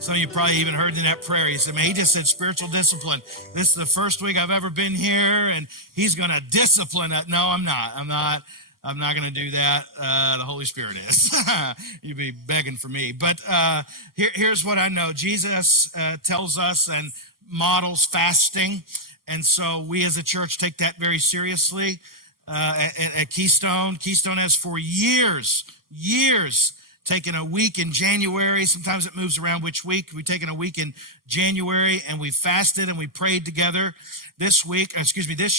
Some of you probably even heard in that prayer. He said, man, he just said spiritual discipline. This is the first week I've ever been here, and he's going to discipline it. No, I'm not. I'm not going to do that. The Holy Spirit is. You'd be begging for me. But here's what I know. Jesus tells us and models fasting. And so we as a church take that very seriously. At Keystone has for years taken a week in January. Sometimes it moves around which week. We've taken a week in January, and we fasted and we prayed together. This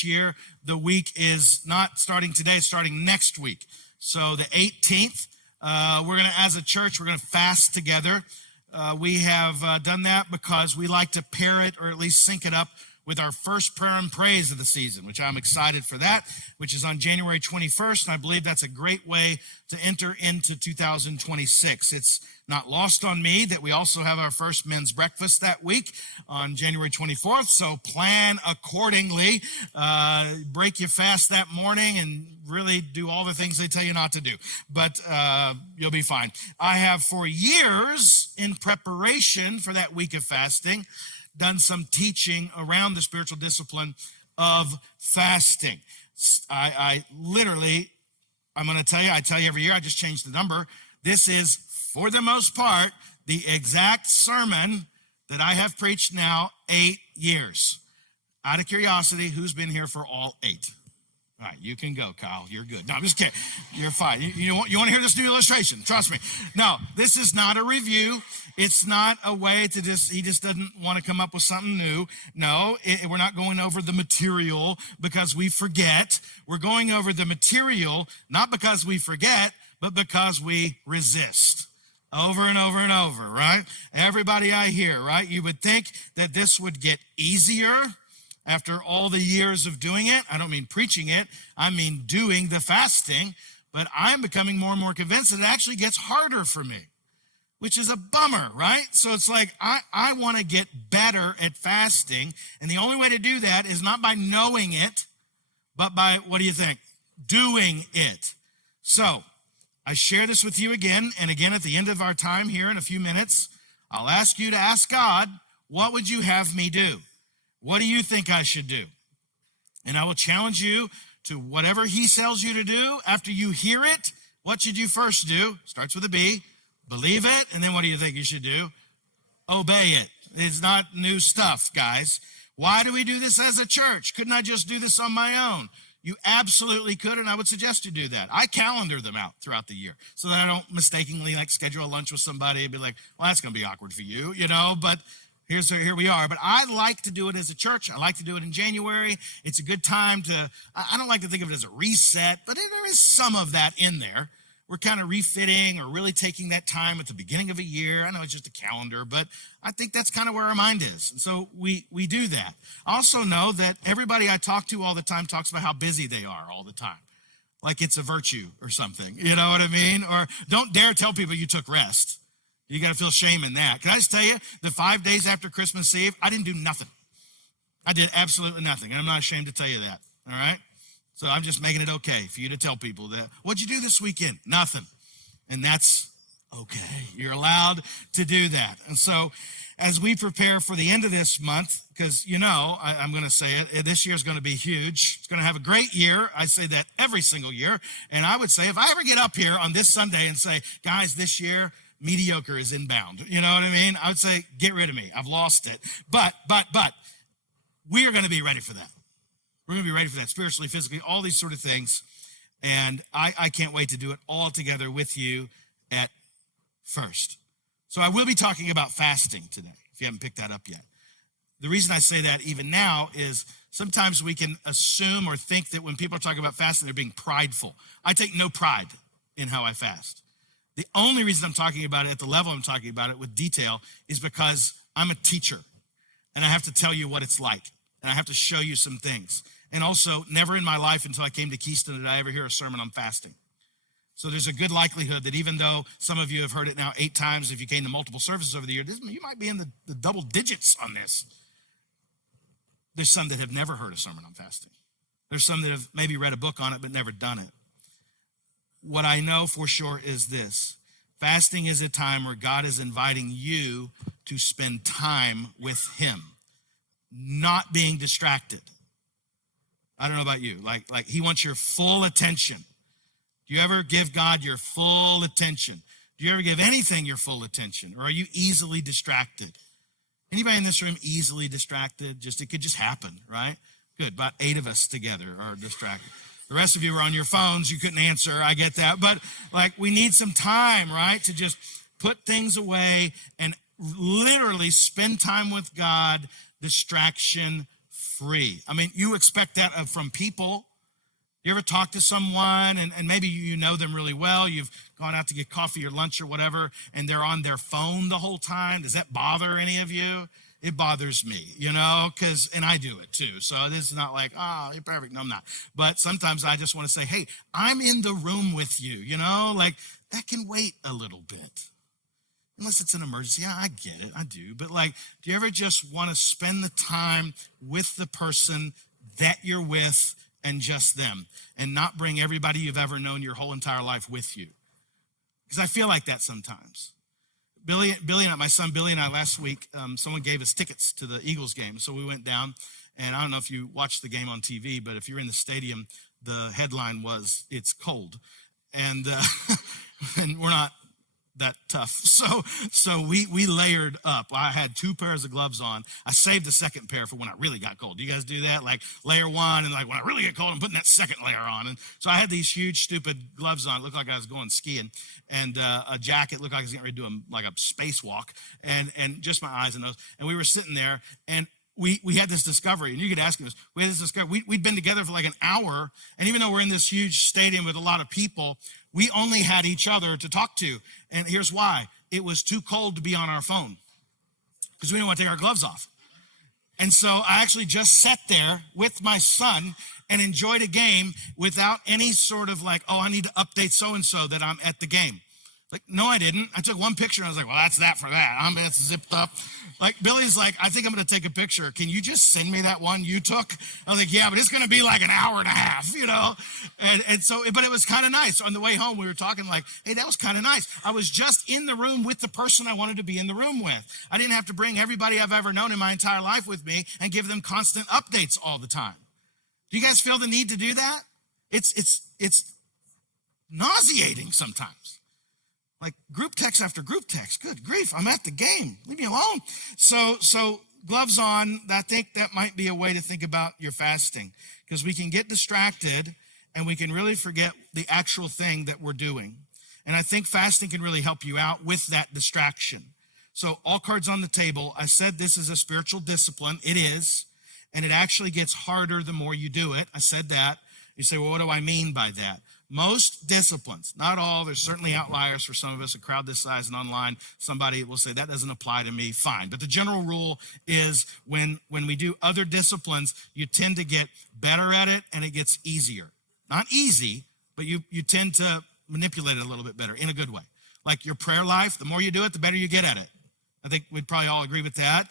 year, the week is not starting today, it's starting next week. So the 18th, as a church, we're going to fast together. We have done that because we like to pair it or at least sync it up with our first prayer and praise of the season, which I'm excited for that, which is on January 21st. And I believe that's a great way to enter into 2026. It's not lost on me that we also have our first men's breakfast that week on January 24th. So plan accordingly. Break your fast that morning and really do all the things they tell you not to do. But you'll be fine. I have for years in preparation for that week of fasting done some teaching around the spiritual discipline of fasting. I'm going to tell you, I tell you every year, I just changed the number. This is, for the most part, the exact sermon that I have preached now 8 years. Out of curiosity, who's been here for all 8? All right, you can go, Kyle. You're good. No, I'm just kidding. You're fine. You want to hear this new illustration? Trust me. No, this is not a review. It's not a way to he just doesn't want to come up with something new. No, we're not going over the material because we forget. We're going over the material not because we forget, but because we resist. Over and over and over, right? Everybody I hear, right? You would think that this would get easier after all the years of doing it. I don't mean preaching it. I mean doing the fasting. But I'm becoming more and more convinced that it actually gets harder for me, which is a bummer, right? So it's like I want to get better at fasting. And the only way to do that is not by knowing it, but by, what do you think? Doing it. So I share this with you again and again at the end of our time here in a few minutes. I'll ask you to ask God, what would you have me do? What do you think I should do? And I will challenge you to whatever he tells you to do. After you hear it, what should you first do? Starts with a B. Believe it. And then what do you think you should do? Obey it. It's not new stuff, guys. Why do we do this as a church? Couldn't I just do this on my own? You absolutely could, and I would suggest you do that. I calendar them out throughout the year so that I don't mistakenly schedule a lunch with somebody and be like, well, that's going to be awkward for you, but here we are. But I like to do it as a church. I like to do it in January. It's a good time I don't like to think of it as a reset, but there is some of that in there. We're kind of refitting or really taking that time at the beginning of a year. I know it's just a calendar, but I think that's kind of where our mind is. And so we do that. I also know that everybody I talk to all the time talks about how busy they are all the time, like it's a virtue or something. You know what I mean? Or don't dare tell people you took rest. You got to feel shame in that. Can I just tell you, the 5 days after Christmas Eve, I didn't do nothing. I did absolutely nothing. And I'm not ashamed to tell you that. All right? So I'm just making it okay for you to tell people that, what'd you do this weekend? Nothing. And that's okay. You're allowed to do that. And so as we prepare for the end of this month, because, I'm going to say it, this year is going to be huge. It's going to have a great year. I say that every single year. And I would say if I ever get up here on this Sunday and say, guys, this year, mediocre is inbound. You know what I mean? I would say, get rid of me. I've lost it. But we are going to be ready for that. We're going to be ready for that spiritually, physically, all these sort of things. And I can't wait to do it all together with you at first. So I will be talking about fasting today, if you haven't picked that up yet. The reason I say that even now is sometimes we can assume or think that when people are talking about fasting, they're being prideful. I take no pride in how I fast. The only reason I'm talking about it at the level I'm talking about it with detail is because I'm a teacher and I have to tell you what it's like and I have to show you some things. And also, never in my life until I came to Keystone did I ever hear a sermon on fasting. So there's a good likelihood that even though some of you have heard it now 8 times, if you came to multiple services over the year, you might be in the double digits on this. There's some that have never heard a sermon on fasting. There's some that have maybe read a book on it but never done it. What I know for sure is this. Fasting is a time where God is inviting you to spend time with him, not being distracted. I don't know about you. Like he wants your full attention. Do you ever give God your full attention? Do you ever give anything your full attention? Or are you easily distracted? Anybody in this room easily distracted? It could just happen, right? Good. About 8 of us together are distracted. The rest of you were on your phones. You couldn't answer. I get that. But we need some time, right? To just put things away and literally spend time with God, distraction free. I mean, you expect that from people. You ever talk to someone and maybe you know them really well, you've gone out to get coffee or lunch or whatever, and they're on their phone the whole time? Does that bother any of you? It bothers me, and I do it too. So this is not like, you're perfect. No, I'm not. But sometimes I just want to say, hey, I'm in the room with you, that can wait a little bit. Unless it's an emergency. Yeah, I get it. I do. But do you ever just want to spend the time with the person that you're with and just them, and not bring everybody you've ever known your whole entire life with you? Because I feel like that sometimes. My son Billy and I last week, someone gave us tickets to the Eagles game. So we went down, and I don't know if you watched the game on TV, but if you're in the stadium, the headline was, "It's cold." And, and we're not that tough. So we layered up. I had 2 pairs of gloves on. I saved the second pair for when I really got cold. Do you guys do that? Layer 1, and when I really get cold, I'm putting that second layer on. And so I had these huge, stupid gloves on. It looked like I was going skiing. And a jacket looked like I was getting ready to do a spacewalk. And just my eyes and nose. And we were sitting there, and we had this discovery, and you could ask us, we had this discovery. We'd been together for an hour, and even though we're in this huge stadium with a lot of people, we only had each other to talk to. And here's why. It was too cold to be on our phone because we didn't want to take our gloves off. And so I actually just sat there with my son and enjoyed a game without any sort of I need to update so-and-so that I'm at the game. No, I didn't. I took one picture and I was like, well, that's that for that. It's zipped up. Billy's I think I'm going to take a picture. Can you just send me that one you took? I was like, yeah, but it's going to be an hour and a half, And so, but it was kind of nice. On the way home, we were talking hey, that was kind of nice. I was just in the room with the person I wanted to be in the room with. I didn't have to bring everybody I've ever known in my entire life with me and give them constant updates all the time. Do you guys feel the need to do that? It's nauseating sometimes. Group text after group text. Good grief, I'm at the game. Leave me alone. So gloves on, I think that might be a way to think about your fasting, because we can get distracted and we can really forget the actual thing that we're doing. And I think fasting can really help you out with that distraction. So all cards on the table. I said this is a spiritual discipline. It is. And it actually gets harder the more you do it. I said that. You say, well, what do I mean by that? Most disciplines, not all, there's certainly outliers for some of us, a crowd this size and online, somebody will say that doesn't apply to me, fine. But the general rule is when we do other disciplines, you tend to get better at it and it gets easier. Not easy, but you tend to manipulate it a little bit better in a good way. Your prayer life, the more you do it, the better you get at it. I think we'd probably all agree with that.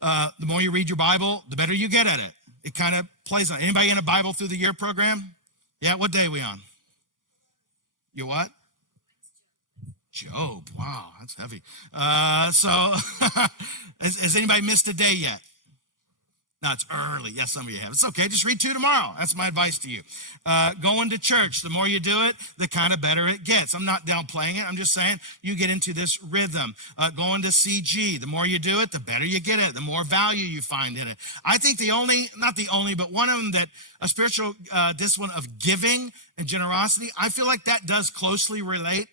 The more you read your Bible, the better you get at it. It kind of plays on. Anybody in a Bible through the year program? Yeah, what day are we on? You what? Job. Wow, that's heavy. So has anybody missed a day yet? No, it's early. Yes, some of you have. It's okay. Just read 2 tomorrow. That's my advice to you. Going to church, the more you do it, the kind of better it gets. I'm not downplaying it. I'm just saying you get into this rhythm. Going to CG, the more you do it, the better you get at it, the more value you find in it. I think not the only, but one of them that a spiritual discipline of giving and generosity, I feel like that does closely relate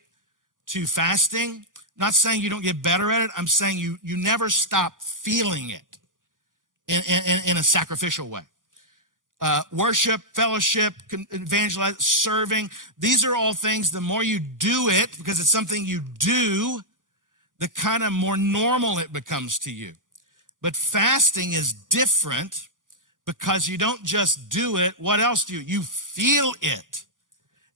to fasting. Not saying you don't get better at it. I'm saying you never stop feeling it. In a sacrificial way. Worship, fellowship, evangelize, serving. These are all things, the more you do it, because it's something you do, the kind of more normal it becomes to you. But fasting is different because you don't just do it. What else do you? You feel it.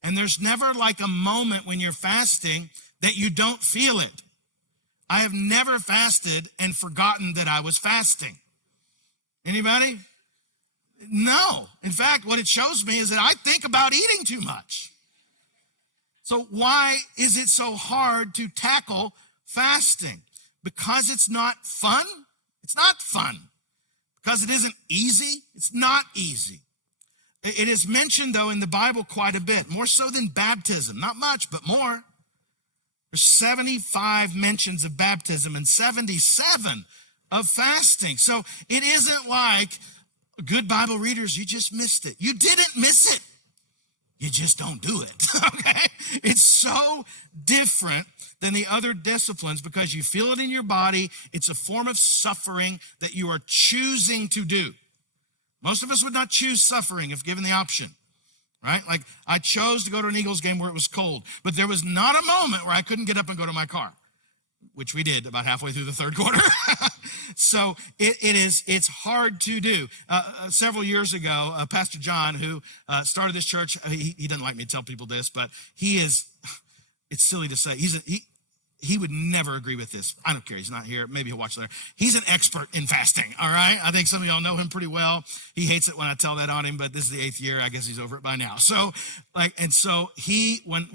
And there's never a moment when you're fasting that you don't feel it. I have never fasted and forgotten that I was fasting. Anybody? No. In fact, what it shows me is that I think about eating too much. So why is it so hard to tackle fasting? Because it's not fun? It's not fun. Because it isn't easy? It's not easy. It is mentioned, though, in the Bible quite a bit, more so than baptism. Not much, but more. There's 75 mentions of baptism and 77 of fasting. So it isn't like, good Bible readers, you just missed it. You didn't miss it. You just don't do it, okay? It's so different than the other disciplines because you feel it in your body. It's a form of suffering that you are choosing to do. Most of us would not choose suffering if given the option, right? Like I chose to go to an Eagles game where it was cold, but there was not a moment where I couldn't get up and go to my car, which we did about halfway through the third quarter. So it's hard to do. Several years ago, Pastor John, who started this church, he doesn't like me to tell people this, but it's silly to say, he would never agree with this. I don't care. He's not here. Maybe he'll watch later. He's an expert in fasting, all right? I think some of y'all know him pretty well. He hates it when I tell that on him, but this is the 8th year. I guess he's over it by now. So, when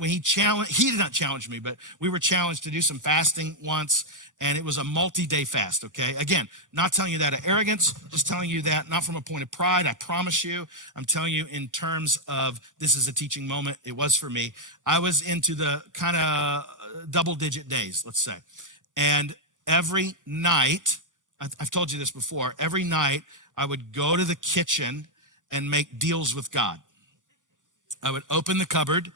he challenged, he did not challenge me, but we were challenged to do some fasting once, and it was a multi-day fast, okay? Again, not telling you that of arrogance, just telling you that not from a point of pride, I promise you. I'm telling you in terms of this is a teaching moment. It was for me. I was into the kind of double-digit days, let's say. And every night, I've told you this before, every night I would go to the kitchen and make deals with God. I would open the cupboard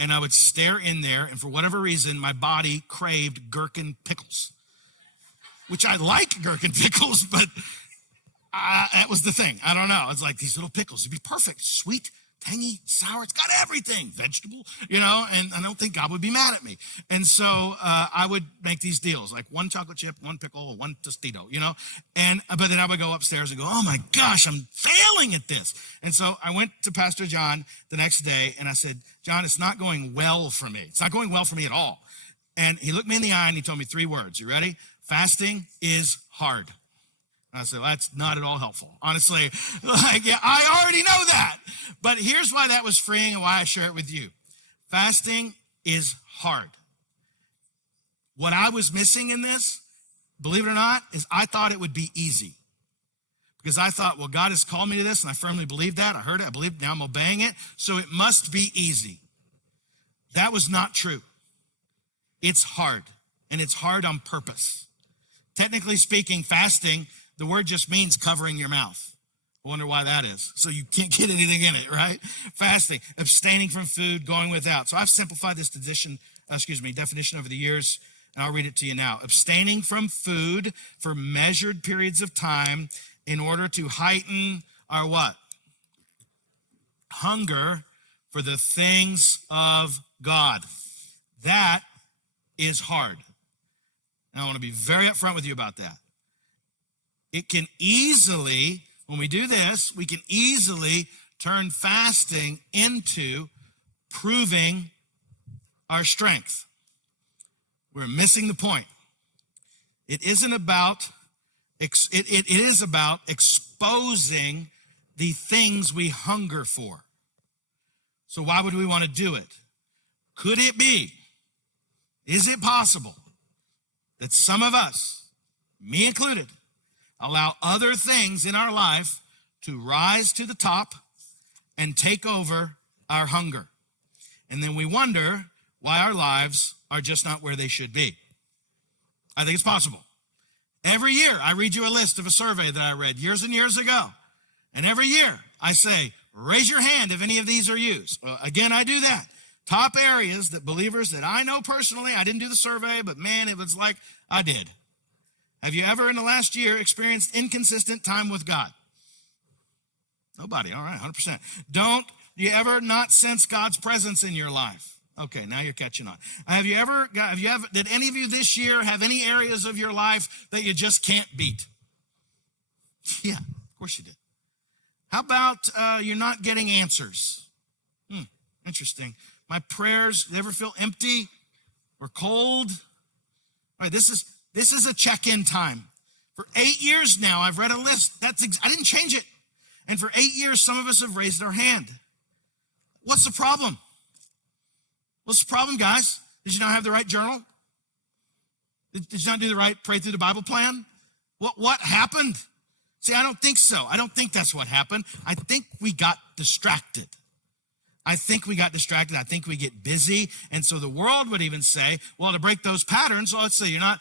and I would stare in there, and for whatever reason, my body craved gherkin pickles, which I like gherkin pickles, but that was the thing. I don't know. It's like these little pickles would be perfect, sweet, tangy, sour. It's got everything, vegetable, and I don't think God would be mad at me. And so I would make these deals, like one chocolate chip, one pickle, one Tostito, but then I would go upstairs and go, oh my gosh, I'm failing at this. And so I went to Pastor John the next day and I said, John, it's not going well for me. It's not going well for me at all. And he looked me in the eye and he told me 3 words. You ready? Fasting is hard. And I said, well, that's not at all helpful. Honestly, I already know that. But here's why that was freeing and why I share it with you. Fasting is hard. What I was missing in this, believe it or not, is I thought it would be easy. Because I thought, well, God has called me to this, and I firmly believe that. I heard it, I believe it, now I'm obeying it, so it must be easy. That was not true. It's hard, and it's hard on purpose. Technically speaking, fasting, the word just means covering your mouth. I wonder why that is. So you can't get anything in it, right? Fasting, abstaining from food, going without. So I've simplified this definition over the years, and I'll read it to you now. Abstaining from food for measured periods of time in order to heighten our what? Hunger for the things of God. That is hard. And I want to be very upfront with you about that. It can easily, when we do this, we can easily turn fasting into proving our strength. We're missing the point. It isn't about, it is about exposing the things we hunger for. So why would we want to do it? Could it be, is it possible that some of us, me included, allow other things in our life to rise to the top and take over our hunger? And then we wonder why our lives are just not where they should be. I think it's possible. Every year, I read you a list of a survey that I read years and years ago. And every year, I say, raise your hand if any of these are used. Well, again, I do that. Top areas that believers that I know personally, I didn't do the survey, but man, it was like I did. Have you ever in the last year experienced inconsistent time with God? Nobody. All right, 100%. Don't you ever not sense God's presence in your life? Okay, now you're catching on. Did any of you this year have any areas of your life that you just can't beat? Yeah, of course you did. How about you're not getting answers? Interesting. My prayers, you ever feel empty or cold? All right, this is a check-in time. For 8 years now, I've read a list. I didn't change it. And for 8 years, some of us have raised our hand. What's the problem? What's the problem, guys? Did you not have the right journal? Did you not do the right pray through the Bible plan? What happened? See, I don't think so. I don't think that's what happened. I think we got distracted. I think we get busy. And so the world would even say, well, to break those patterns, well, let's say you have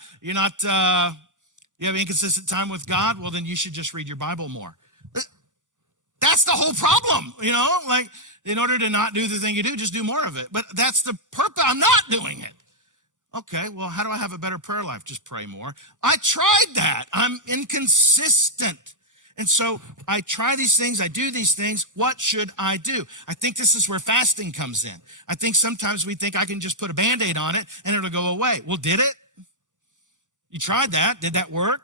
inconsistent time with God. Well, then you should just read your Bible more. That's the whole problem, like in order to not do the thing you do, just do more of it. But that's the purpose. I'm not doing it. Okay, well, how do I have a better prayer life? Just pray more. I tried that. I'm inconsistent. And so I try these things. I do these things. What should I do? I think this is where fasting comes in. I think sometimes we think I can just put a Band-Aid on it and it'll go away. Well, did it? You tried that. Did that work?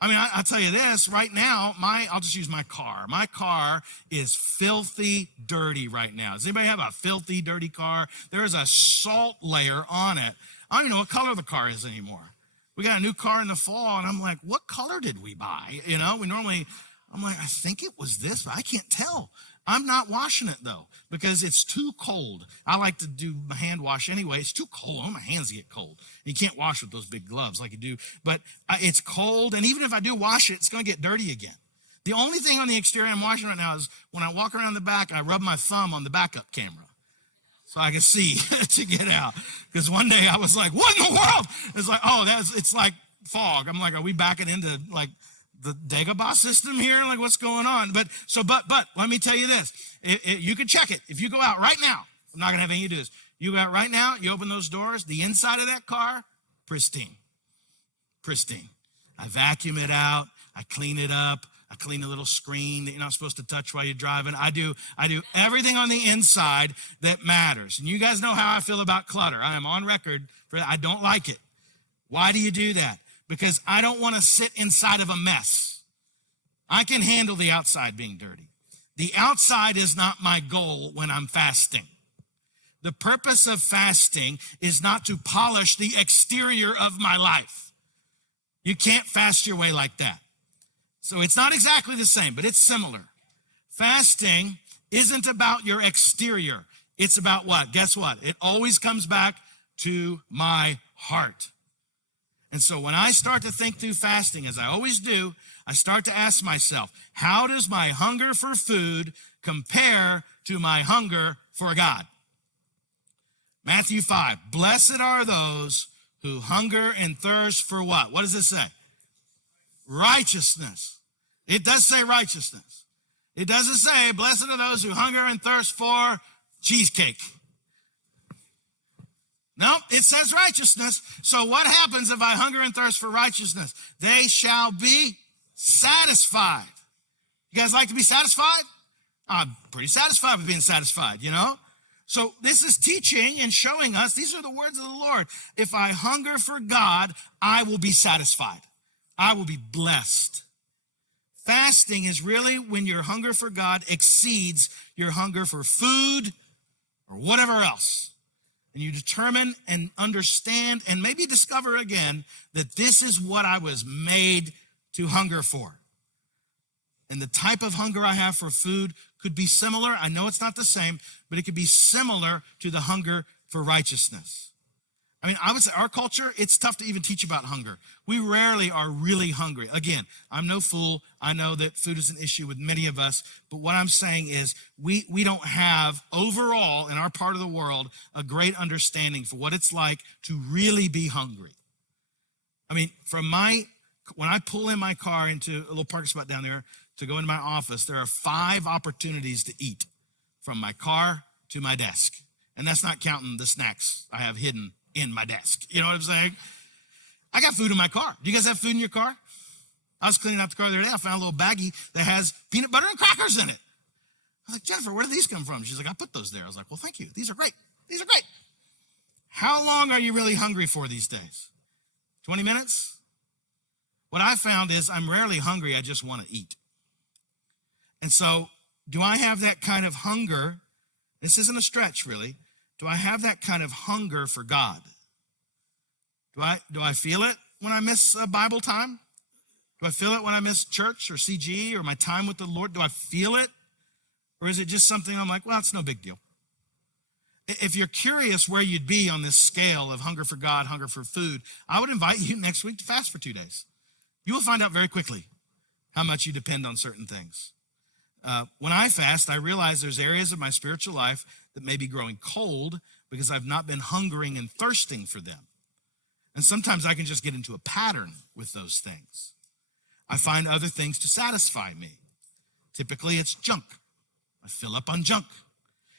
I mean, I'll tell you this, right now, I'll just use my car. My car is filthy dirty right now. Does anybody have a filthy dirty car? There's a salt layer on it. I don't even know what color the car is anymore. We got a new car in the fall, and I'm like, what color did we buy? I'm like, I think it was this, but I can't tell. I'm not washing it, though, because it's too cold. I like to do my hand wash anyway. It's too cold. My hands get cold. You can't wash with those big gloves like you do. But it's cold, and even if I do wash it, it's going to get dirty again. The only thing on the exterior I'm washing right now is when I walk around the back, I rub my thumb on the backup camera so I can see to get out. Because one day I was like, what in the world? It's like, it's like fog. I'm like, are we backing into like the Dagobah system here? Like, what's going on? But let me tell you this. You can check it. If you go out right now, I'm not going to have any of you do this. You go out right now, you open those doors, the inside of that car, pristine. Pristine. I vacuum it out. I clean it up. I clean the little screen that you're not supposed to touch while you're driving. I do everything on the inside that matters. And you guys know how I feel about clutter. I am on record for that. I don't like it. Why do you do that? Because I don't want to sit inside of a mess. I can handle the outside being dirty. The outside is not my goal when I'm fasting. The purpose of fasting is not to polish the exterior of my life. You can't fast your way like that. So it's not exactly the same, but it's similar. Fasting isn't about your exterior. It's about what? Guess what? It always comes back to my heart. And so when I start to think through fasting, as I always do, I start to ask myself, how does my hunger for food compare to my hunger for God? Matthew 5, blessed are those who hunger and thirst for what? What does it say? Righteousness. It does say righteousness. It doesn't say, blessed are those who hunger and thirst for cheesecake. No, it says righteousness. So what happens if I hunger and thirst for righteousness? They shall be satisfied. You guys like to be satisfied? I'm pretty satisfied with being satisfied, So this is teaching and showing us, these are the words of the Lord. If I hunger for God, I will be satisfied. I will be blessed. Fasting is really when your hunger for God exceeds your hunger for food or whatever else. And you determine and understand and maybe discover again that this is what I was made to hunger for. And the type of hunger I have for food could be similar. I know it's not the same, but it could be similar to the hunger for righteousness. I mean, I would say our culture, it's tough to even teach about hunger. We rarely are really hungry. Again, I'm no fool. I know that food is an issue with many of us. But what I'm saying is we don't have overall in our part of the world a great understanding for what it's like to really be hungry. I mean, when I pull in my car into a little parking spot down there to go into my office, there are 5 opportunities to eat from my car to my desk. And that's not counting the snacks I have hidden in my desk. You know what I'm saying? I got food in my car. Do you guys have food in your car? I was cleaning out the car the other day. I found a little baggie that has peanut butter and crackers in it. I was like, Jennifer, where do these come from? She's like, I put those there. I was like, well, thank you. These are great. These are great. How long are you really hungry for these days? 20 minutes? What I found is I'm rarely hungry. I just want to eat. And so do I have that kind of hunger? This isn't a stretch, really. Do I have that kind of hunger for God? Do I feel it when I miss a Bible time? Do I feel it when I miss church or CG or my time with the Lord? Do I feel it? Or is it just something I'm like, well, it's no big deal? If you're curious where you'd be on this scale of hunger for God, hunger for food, I would invite you next week to fast for 2 days. You will find out very quickly how much you depend on certain things. When I fast, I realize there's areas of my spiritual life that may be growing cold because I've not been hungering and thirsting for them. And sometimes I can just get into a pattern with those things. I find other things to satisfy me. Typically, it's junk. I fill up on junk.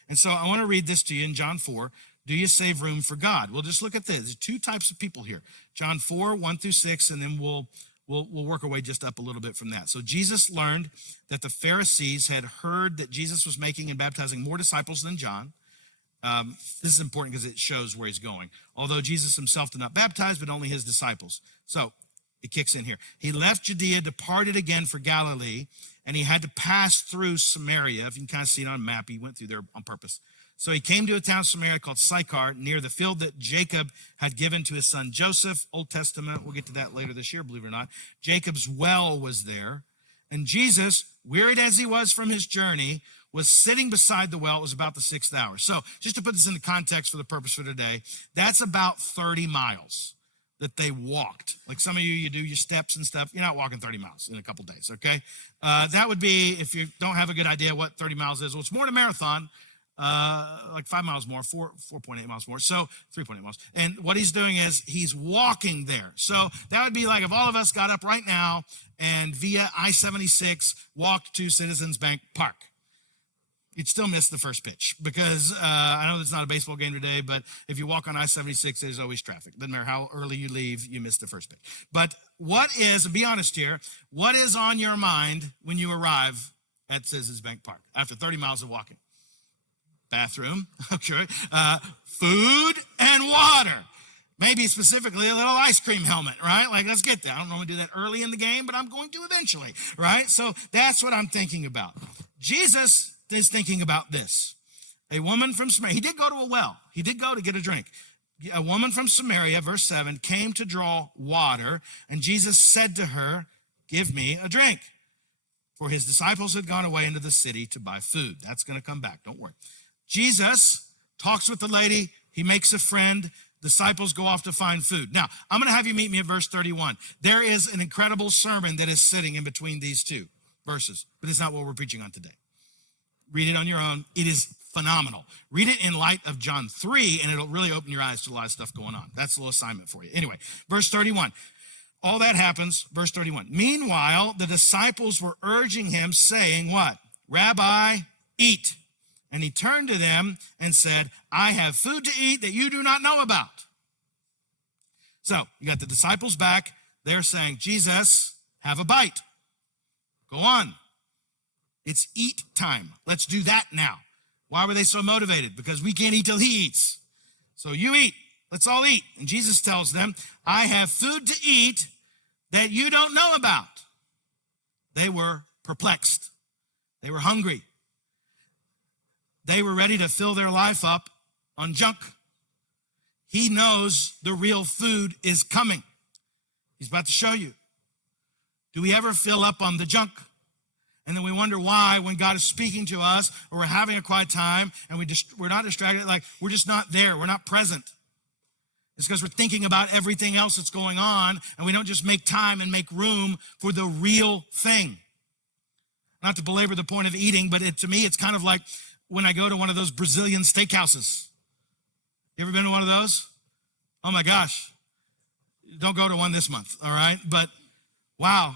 And so I want to read this to you in John 4. Do you save room for God? We'll just look at this. There's 2 types of people here. John 4, 1 through 6, and then we'll work our way just up a little bit from that. So Jesus learned that the Pharisees had heard that Jesus was making and baptizing more disciples than John. This is important because it shows where he's going. Although Jesus himself did not baptize, but only his disciples. So it kicks in here. He left Judea, departed again for Galilee, and he had to pass through Samaria. If you can kind of see it on a map, he went through there on purpose. So he came to a town of Samaria called Sychar, near the field that Jacob had given to his son Joseph. Old Testament, we'll get to that later this year, believe it or not. Jacob's well was there. And Jesus, wearied as he was from his journey, was sitting beside the well. It was about the 6th hour. So just to put this into context for the purpose for today, that's about 30 miles that they walked. Like some of you do your steps and stuff. You're not walking 30 miles in a couple days, okay? That would be, if you don't have a good idea what 30 miles is, well, it's more than a marathon, like 5 miles more, 4.8 miles more, so 3.8 miles. And what he's doing is he's walking there. So that would be like if all of us got up right now and via I-76 walked to Citizens Bank Park. You'd still miss the first pitch because I know it's not a baseball game today, but if you walk on I-76, there's always traffic. Doesn't matter how early you leave, you miss the first pitch. But what is, be honest here, what is on your mind when you arrive at Citizens Bank Park after 30 miles of walking? Bathroom, okay, food and water. Maybe specifically a little ice cream helmet, right? Like, let's get there. I don't normally do that early in the game, but I'm going to eventually, right? So that's what I'm thinking about. Jesus is thinking about this. A woman from Samaria, he did go to a well. He did go to get a drink. A woman from Samaria, verse 7, came to draw water, and Jesus said to her, "Give me a drink." For his disciples had gone away into the city to buy food. That's going to come back, don't worry. Jesus talks with the lady. He makes a friend. Disciples go off to find food. Now, I'm going to have you meet me at verse 31. There is an incredible sermon that is sitting in between these 2 verses, but it's not what we're preaching on today. Read it on your own. It is phenomenal. Read it in light of John 3, and it'll really open your eyes to a lot of stuff going on. That's a little assignment for you. Anyway, verse 31. All that happens, verse 31. Meanwhile, the disciples were urging him, saying what? "Rabbi, eat." And he turned to them and said, "I have food to eat that you do not know about." So you got the disciples back. They're saying, "Jesus, have a bite. Go on. It's eat time. Let's do that now." Why were they so motivated? Because we can't eat till he eats. So you eat. Let's all eat. And Jesus tells them, "I have food to eat that you don't know about." They were perplexed. They were hungry. They were ready to fill their life up on junk. He knows the real food is coming. He's about to show you. Do we ever fill up on the junk? And then we wonder why, when God is speaking to us, or we're having a quiet time, and we're not distracted, like we're just not there, we're not present. It's because we're thinking about everything else that's going on, and we don't just make time and make room for the real thing. Not to belabor the point of eating, but to me, it's kind of like when I go to one of those Brazilian steakhouses. You ever been to one of those? Oh my gosh. Don't go to one this month, all right? But wow,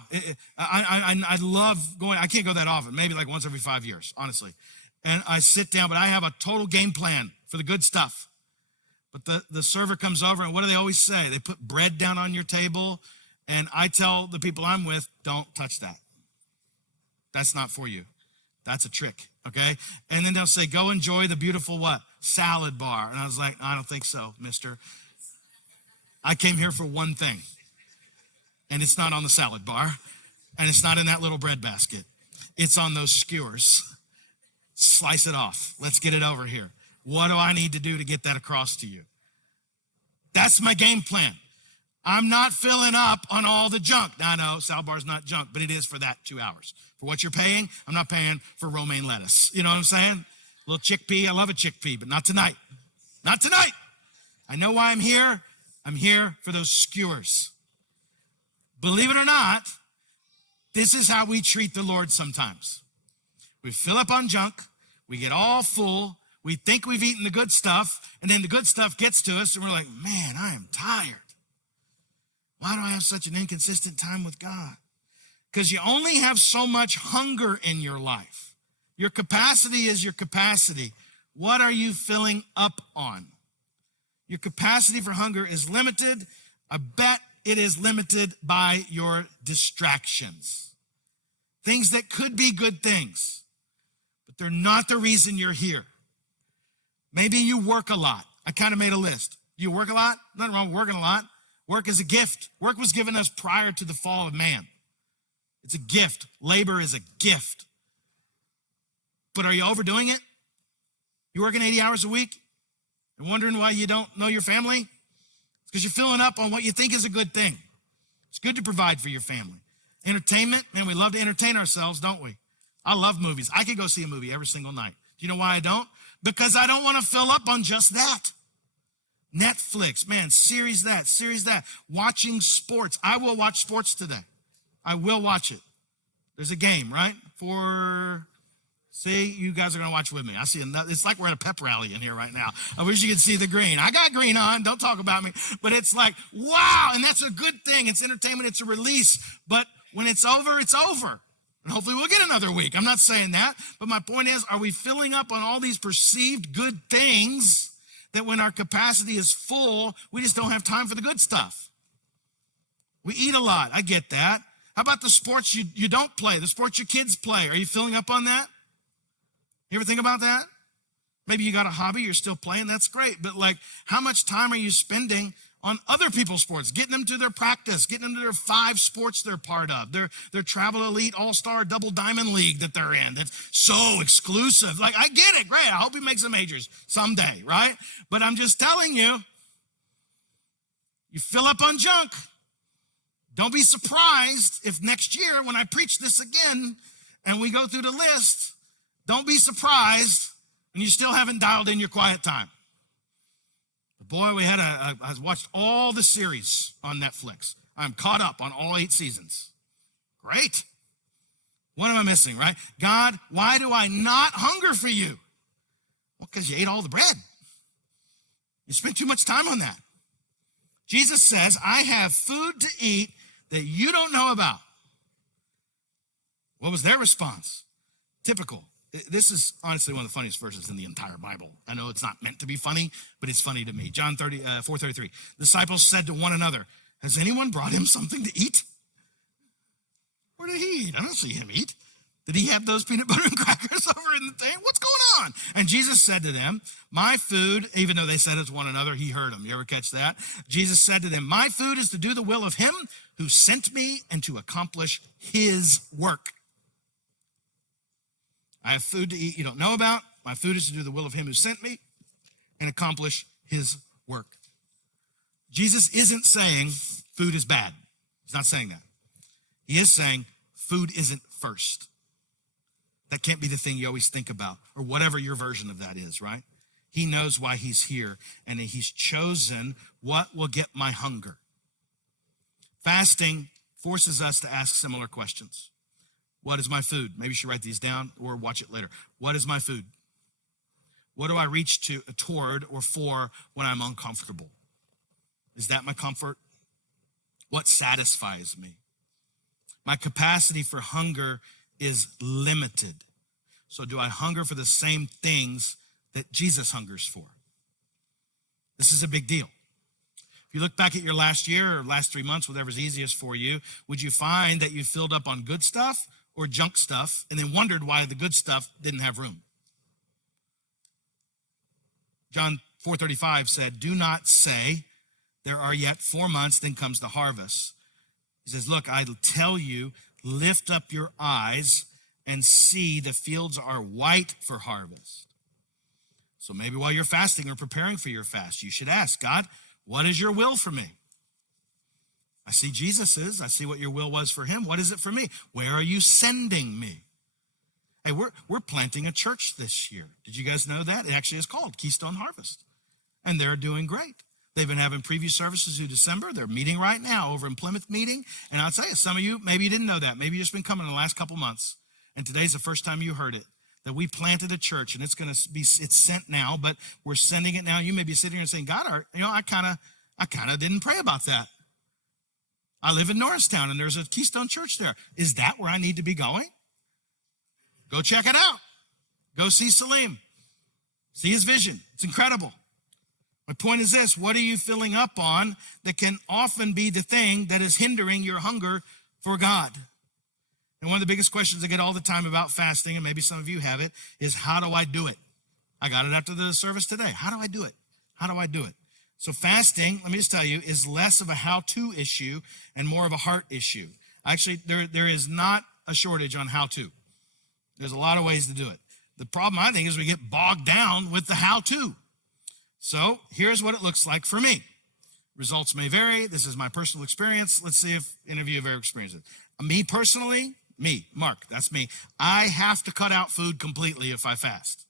I love going. I can't go that often, maybe like once every 5 years, honestly. And I sit down, but I have a total game plan for the good stuff. But the server comes over, and what do they always say? They put bread down on your table, and I tell the people I'm with, don't touch that. That's not for you. That's a trick, okay? And then they'll say, go enjoy the beautiful what? Salad bar. And I was like, I don't think so, mister. I came here for one thing. And it's not on the salad bar. And it's not in that little bread basket. It's on those skewers. Slice it off. Let's get it over here. What do I need to do to get that across to you? That's my game plan. I'm not filling up on all the junk. Now, I know salad bar is not junk, but it is for that 2 hours. For what you're paying, I'm not paying for romaine lettuce. You know what I'm saying? A little chickpea. I love a chickpea, but not tonight. Not tonight. I know why I'm here. I'm here for those skewers. Believe it or not, this is how we treat the Lord sometimes. We fill up on junk. We get all full. We think we've eaten the good stuff, and then the good stuff gets to us, and we're like, man, I am tired. Why do I have such an inconsistent time with God? Because you only have so much hunger in your life. Your capacity is your capacity. What are you filling up on? Your capacity for hunger is limited. I bet it is limited by your distractions. Things that could be good things, but they're not the reason you're here. Maybe you work a lot. I kind of made a list. Do you work a lot? Nothing wrong with working a lot. Work is a gift. Work was given us prior to the fall of man. It's a gift. Labor is a gift. But are you overdoing it? You working 80 hours a week and wondering why you don't know your family? It's because you're filling up on what you think is a good thing. It's good to provide for your family. Entertainment, man, we love to entertain ourselves, don't we? I love movies. I could go see a movie every single night. Do you know why I don't? Because I don't want to fill up on just that. Netflix, man, series that. Watching sports. I will watch sports today. I will watch it. There's a game, right? See, you guys are going to watch with me. I see another. It's like we're at a pep rally in here right now. I wish you could see the green. I got green on. Don't talk about me. But it's like, wow, and that's a good thing. It's entertainment. It's a release. But when it's over, it's over. And hopefully we'll get another week. I'm not saying that. But my point is, are we filling up on all these perceived good things that when our capacity is full, we just don't have time for the good stuff? We eat a lot. I get that. How about the sports you don't play, the sports your kids play? Are you filling up on that? You ever think about that? Maybe you got a hobby, you're still playing, that's great. But like, how much time are you spending on other people's sports, getting them to their practice, getting them to their 5 sports they're part of, their travel elite all-star double diamond league that they're in? That's so exclusive. Like, I get it, great. I hope he makes the majors someday, right? But I'm just telling you, you fill up on junk. Don't be surprised if next year when I preach this again and we go through the list, don't be surprised when you still haven't dialed in your quiet time. But boy, I watched all the series on Netflix. I'm caught up on all 8 seasons. Great. What am I missing, right? God, why do I not hunger for you? Well, because you ate all the bread. You spent too much time on that. Jesus says, I have food to eat that you don't know about. What was their response? Typical. This is honestly one of the funniest verses in the entire Bible. I know it's not meant to be funny, but it's funny to me. John 4:33. Disciples said to one another, has anyone brought him something to eat? Where did he eat? I don't see him eat. Did he have those peanut butter and crackers over in the thing? What's going on? And Jesus said to them, my food, even though they said it to one another, he heard them. You ever catch that? Jesus said to them, my food is to do the will of him who sent me and to accomplish his work. I have food to eat you don't know about. My food is to do the will of him who sent me and accomplish his work. Jesus isn't saying food is bad. He's not saying that. He is saying food isn't first. That can't be the thing you always think about, or whatever your version of that is, right? He knows why he's here, and he's chosen what will get my hunger. Fasting forces us to ask similar questions. What is my food? Maybe you should write these down or watch it later. What is my food? What do I reach toward or for when I'm uncomfortable? Is that my comfort? What satisfies me? My capacity for hunger is limited. So do I hunger for the same things that Jesus hungers for? This is a big deal. If you look back at your last year or last 3 months, whatever's easiest for you, would you find that you filled up on good stuff or junk stuff and then wondered why the good stuff didn't have room? John 4:35 said, do not say there are yet 4 months, then comes the harvest. He says, look, I tell you, lift up your eyes and see the fields are white for harvest. So maybe while you're fasting or preparing for your fast, you should ask, God, what is your will for me? I see Jesus's. I see what your will was for him. What is it for me? Where are you sending me? Hey, we're planting a church this year. Did you guys know that? It actually is called Keystone Harvest. and they're doing great. They've been having preview services through December. They're meeting right now over in Plymouth meeting. And I'll tell you, some of you, maybe you didn't know that. Maybe you've just been coming in the last couple months. And today's the first time you heard it, that we planted a church, and it's sent now, but we're sending it now. You may be sitting here and saying, God, I kind of didn't pray about that. I live in Norristown, and there's a Keystone church there. Is that where I need to be going? Go check it out. Go see Salim. See his vision. It's incredible. My point is this: what are you filling up on that can often be the thing that is hindering your hunger for God? And one of the biggest questions I get all the time about fasting, and maybe some of you have it, is how do I do it? I got it after the service today. How do I do it? How do I do it? So fasting, let me just tell you, is less of a how-to issue and more of a heart issue. Actually, there is not a shortage on how-to. There's a lot of ways to do it. The problem, I think, is we get bogged down with the how-to. So here's what it looks like for me. Results may vary. This is my personal experience. Let's see if any of you have ever experienced it. Me personally, Mark, that's me. I have to cut out food completely if I fast.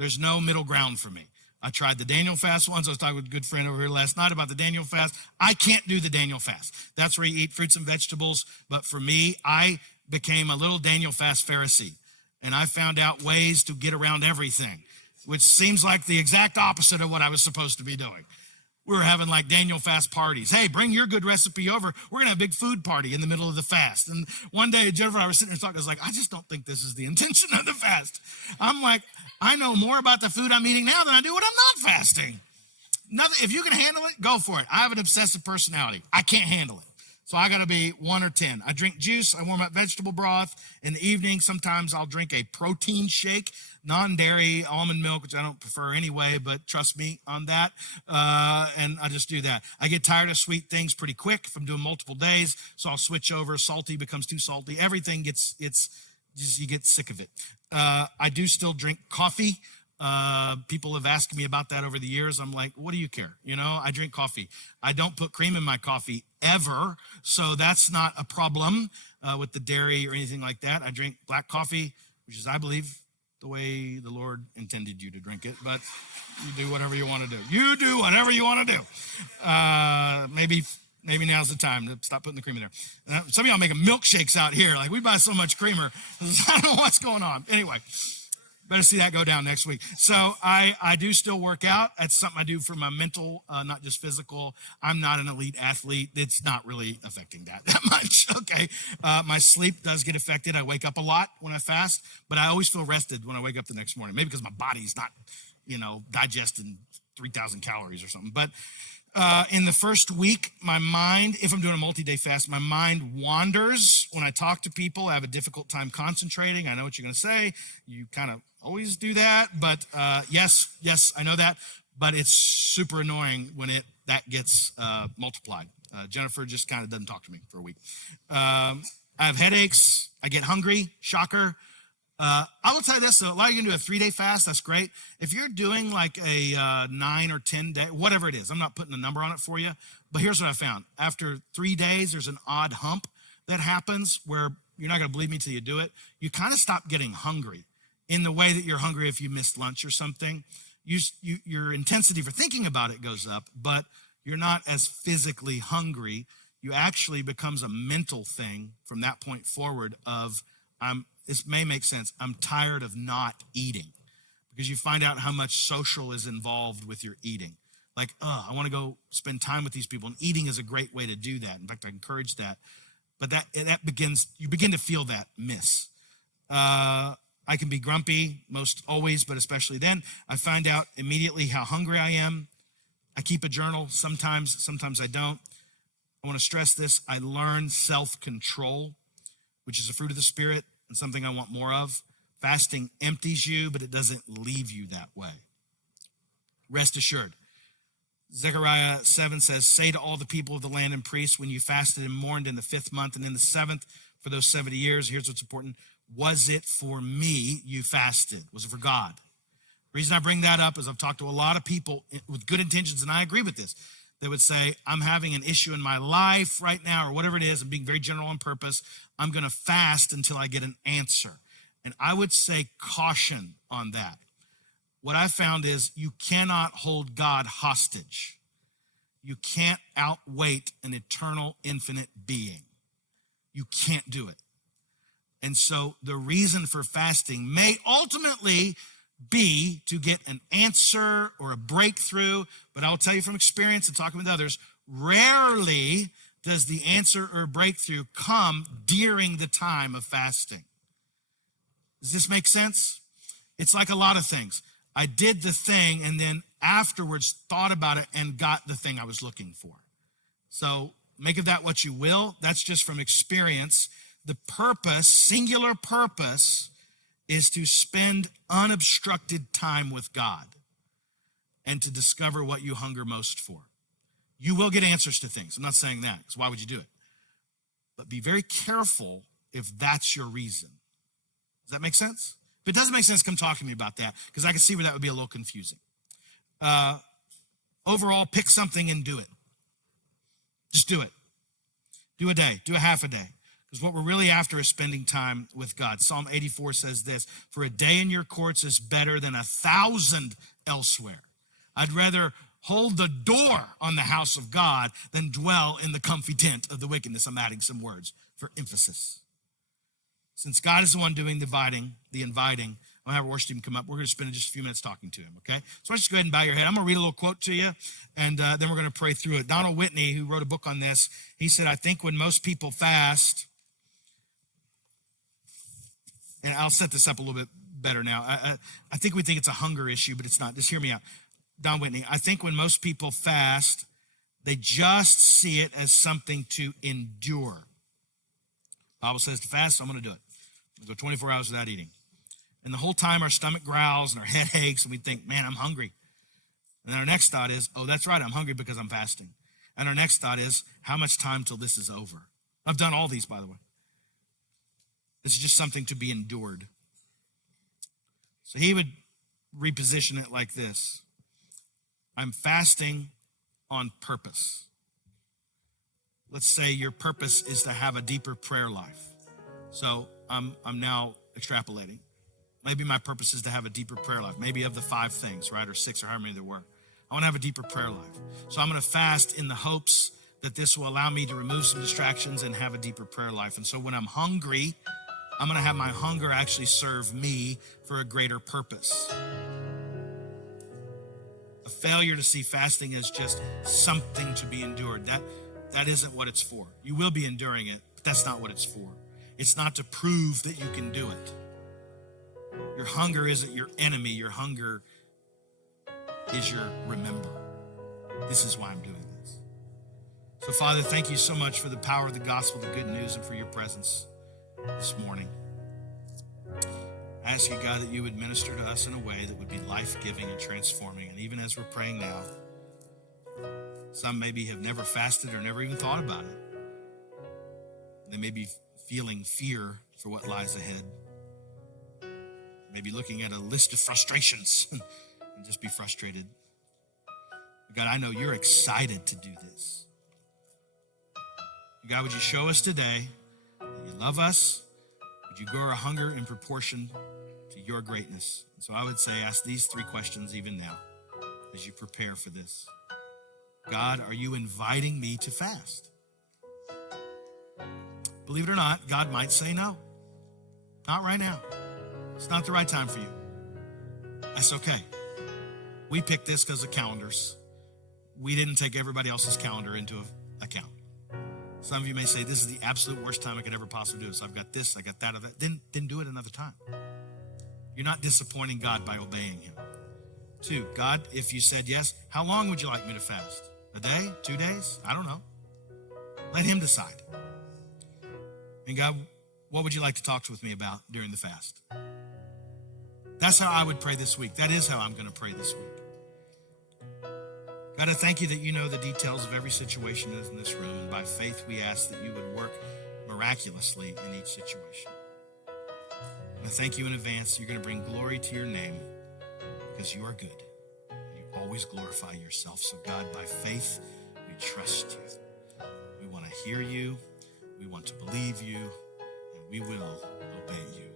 There's no middle ground for me. I tried the Daniel fast once. I was talking with a good friend over here last night about the Daniel fast. I can't do the Daniel fast. That's where you eat fruits and vegetables. But for me, I became a little Daniel fast Pharisee. And I found out ways to get around everything, which seems like the exact opposite of what I was supposed to be doing. We were having like Daniel fast parties. Hey, bring your good recipe over. We're going to have a big food party in the middle of the fast. And one day, Jennifer and I were sitting there talking. I was like, I just don't think this is the intention of the fast. I'm like, I know more about the food I'm eating now than I do when I'm not fasting. Nothing. If you can handle it, go for it. I have an obsessive personality. I can't handle it. So I got to be 1 or 10. I drink juice. I warm up vegetable broth. In the evening, sometimes I'll drink a protein shake, non-dairy, almond milk, which I don't prefer anyway, but trust me on that. And I just do that. I get tired of sweet things pretty quick from doing multiple days, so I'll switch over. Salty becomes too salty. Everything you get sick of it. I do still drink coffee. People have asked me about that over the years. I'm like, what do you care? I drink coffee. I don't put cream in my coffee ever, so that's not a problem with the dairy or anything like that. I drink black coffee, which is, I believe, the way the Lord intended you to drink it, but you do whatever you want to do. You do whatever you want to do. Maybe now's the time to stop putting the cream in there. Some of y'all making milkshakes out here. Like, we buy so much creamer. I don't know what's going on. Anyway. Better see that go down next week. So I do still work out. That's something I do for my mental, not just physical. I'm not an elite athlete. It's not really affecting that much, okay? My sleep does get affected. I wake up a lot when I fast, but I always feel rested when I wake up the next morning. Maybe because my body's not, digesting 3,000 calories or something. But in the first week, my mind, if I'm doing a multi-day fast, my mind wanders. When I talk to people, I have a difficult time concentrating. I know what you're going to say. You kind of always do that, but yes, I know that, but it's super annoying when that gets multiplied. Jennifer just kind of doesn't talk to me for a week. I have headaches. I get hungry. Shocker. I will tell you this, though, a lot of you can do a 3-day fast. That's great. If you're doing like a 9 or 10 day, whatever it is, I'm not putting a number on it for you, but here's what I found. After 3 days, there's an odd hump that happens where you're not going to believe me till you do it. You kind of stop getting hungry in the way that you're hungry if you missed lunch or something. Your intensity for thinking about it goes up, but you're not as physically hungry. You actually becomes a mental thing from that point forward of, this may make sense, I'm tired of not eating, because you find out how much social is involved with your eating. Like, I want to go spend time with these people, and eating is a great way to do that. In fact, I encourage that. But you begin to feel that miss. I can be grumpy most always, but especially then. I find out immediately how hungry I am. I keep a journal sometimes I don't. I want to stress this. I learn self-control, which is a fruit of the Spirit and something I want more of. Fasting empties you, but it doesn't leave you that way. Rest assured. Zechariah 7 says, say to all the people of the land and priests, when you fasted and mourned in the 5th month and in the 7th for those 70 years, here's what's important. Was it for me you fasted? Was it for God? The reason I bring that up is I've talked to a lot of people with good intentions, and I agree with this. They would say, I'm having an issue in my life right now, or whatever it is. I'm being very general on purpose. I'm going to fast until I get an answer. And I would say caution on that. what I found is you cannot hold God hostage. You can't outwait an eternal, infinite being. You can't do it. And so the reason for fasting may ultimately be to get an answer or a breakthrough, but I'll tell you from experience and talking with others, rarely does the answer or breakthrough come during the time of fasting. Does this make sense? It's like a lot of things. I did the thing and then afterwards thought about it and got the thing I was looking for. So make of that what you will. That's just from experience. The purpose, singular purpose, is to spend unobstructed time with God and to discover what you hunger most for. You will get answers to things. I'm not saying that, because why would you do it? But be very careful if that's your reason. Does that make sense? If it doesn't make sense, come talk to me about that, because I can see where that would be a little confusing. Overall, pick something and do it. Just do it. Do a day. Do a half a day. Because what we're really after is spending time with God. Psalm 84 says this, "For a day in your courts is better than 1,000 elsewhere." I'd rather hold the door on the house of God than dwell in the comfy tent of the wickedness. I'm adding some words for emphasis. Since God is the one doing the inviting, I'll have our worship team come up. We're going to spend just a few minutes talking to him, okay? So let's just go ahead and bow your head. I'm going to read a little quote to you, and then we're going to pray through it. Donald Whitney, who wrote a book on this, he said, "I think when most people fast," and I'll set this up a little bit better now. I think we think it's a hunger issue, but it's not. Just hear me out. Don Whitney, "I think when most people fast, they just see it as something to endure. The Bible says to fast, so I'm going to do it. I'm going to go 24 hours without eating. And the whole time our stomach growls and our head aches and we think, man, I'm hungry. And then our next thought is, oh, that's right, I'm hungry because I'm fasting. And our next thought is, how much time till this is over?" I've done all these, by the way. This is just something to be endured. So he would reposition it like this: I'm fasting on purpose. Let's say your purpose is to have a deeper prayer life. So I'm now extrapolating. Maybe my purpose is to have a deeper prayer life, maybe of the 5 things, right, or 6, or how many there were. I want to have a deeper prayer life. So I'm going to fast in the hopes that this will allow me to remove some distractions and have a deeper prayer life. And so when I'm hungry, I'm going to have my hunger actually serve me for a greater purpose. A failure to see fasting as just something to be endured, that isn't what it's for. You will be enduring it, but that's not what it's for. It's not to prove that you can do it. Your hunger isn't your enemy. Your hunger is your remember. This is why I'm doing this. So, Father, thank you so much for the power of the gospel, the good news, and for your presence this morning. I ask you, God, that you would minister to us in a way that would be life-giving and transforming. And even as we're praying now, some maybe have never fasted or never even thought about it. They may be feeling fear for what lies ahead. Maybe looking at a list of frustrations and just be frustrated. God, I know you're excited to do this. God, would you show us today that you love us? Would you grow our hunger in proportion to your greatness? And so I would say, ask these 3 questions even now as you prepare for this. God, are you inviting me to fast? Believe it or not, God might say no. Not right now. It's not the right time for you. That's okay. We picked this because of calendars. We didn't take everybody else's calendar into account. Some of you may say, this is the absolute worst time I could ever possibly do it. So I've got this, I got that, then do it another time. You're not disappointing God by obeying him. 2, God, if you said yes, how long would you like me to fast? A day? 2 days? I don't know. Let him decide. And God, what would you like to talk with me about during the fast? That's how I would pray this week. That is how I'm going to pray this week. God, I thank you that you know the details of every situation that is in this room. And by faith, we ask that you would work miraculously in each situation. And I thank you in advance. You're going to bring glory to your name because you are good. And you always glorify yourself. So God, by faith, we trust you. We want to hear you. We want to believe you. And we will obey you.